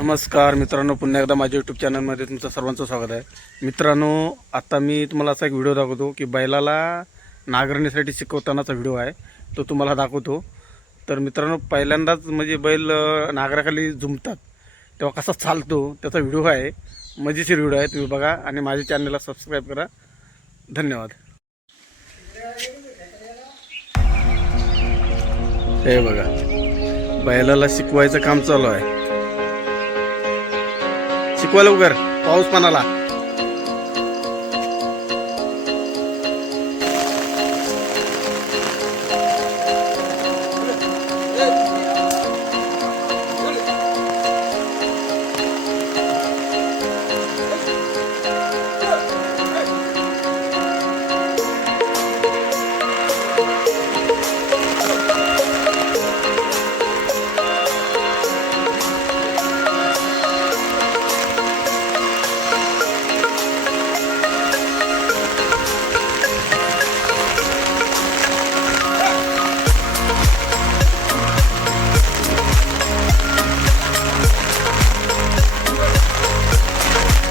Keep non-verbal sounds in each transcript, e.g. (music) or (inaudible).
नमस्कार मित्रांनो पुन्हा एकदा माझ्या यूट्यूब चॅनलमध्ये तुमचं सर्वांचं स्वागत आहे. मित्रांनो आता मी तुम्हाला असा एक व्हिडिओ दाखवतो की बैलाला नांगरणीसाठी शिकवतानाचा व्हिडिओ आहे. तो तुम्हाला दाखवतो. तर मित्रांनो पहिल्यांदाच म्हणजे बैल नागराखाली झुमतात. तेव्हा कसा चालतो त्याचा व्हिडिओ आहे. मजेशीर व्हिडिओ आहे. तुम्ही बघा आणि माझ्या चॅनलला सबस्क्राईब करा. धन्यवाद. हे बघा बैलाला शिकवायचं काम चालू आहे. इक्वल उगर पाऊस पाण्याला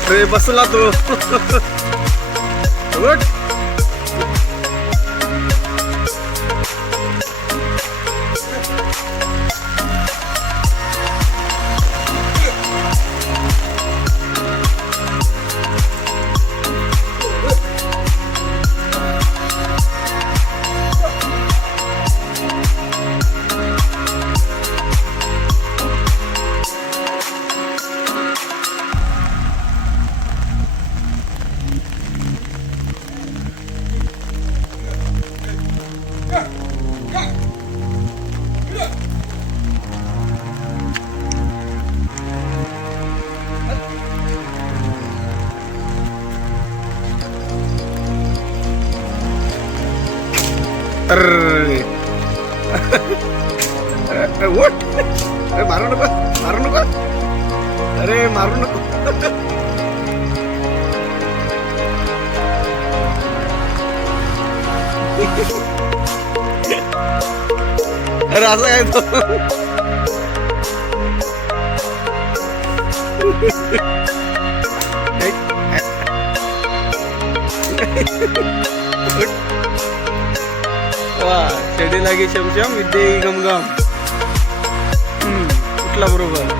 बसला तो. (laughs) अरे अरे, उठ. अरे मारू नको मारू नको. अरे मारू नको. अरे असं काय तो? वा शेडी लागे शमशम विद्ये गमगम. उठला बरोबर.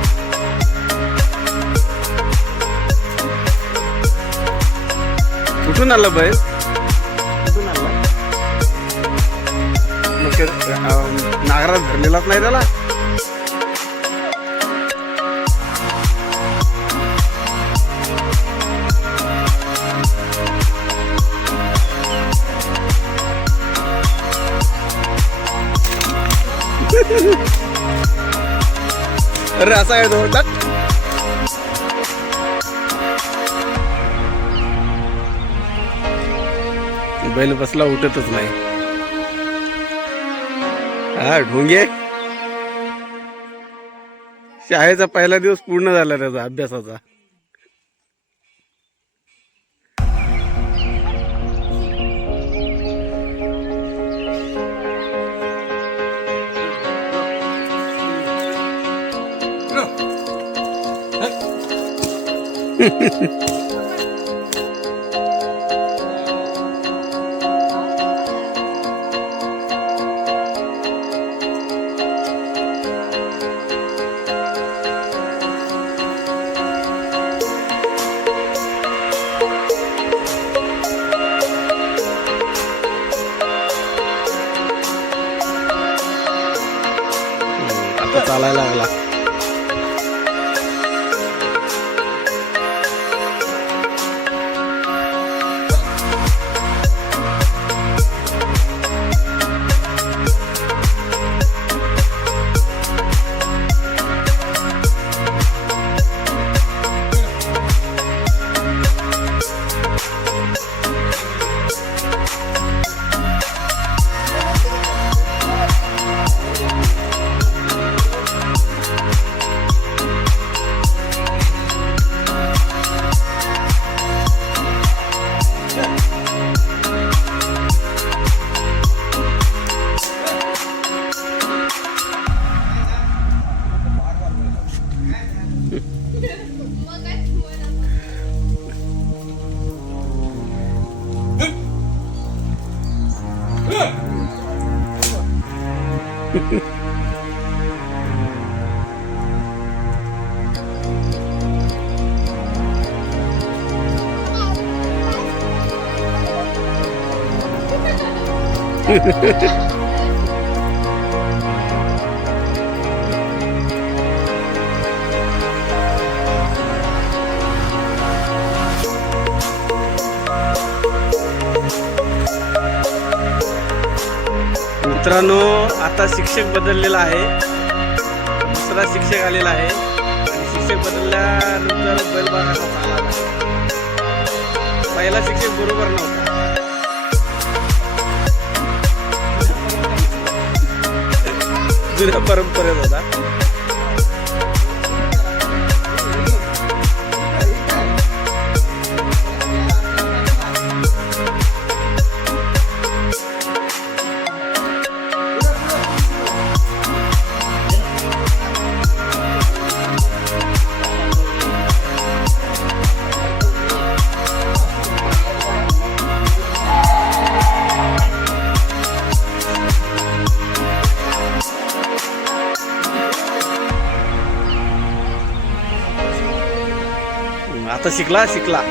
कुठून आला कुठून अं, नागरात धरलेलाच नाही त्याला? अरे असा आहे तो. बैल बसला उठतच नाही. हा ढोंगे. शाळेचा पहिला दिवस पूर्ण झाला त्याचा अभ्यासाचा. Aku salah. Thank you. मित्रांनो आता शिक्षक बदललेला आहे. दुसरा शिक्षक आलेला आहे. आणि शिक्षक बदलल्यानंतर बैलबागाचा चांगला पहिला शिक्षक बरोबर नव्हता. जुन्या परंपरेत होता आता शिकला शिकला.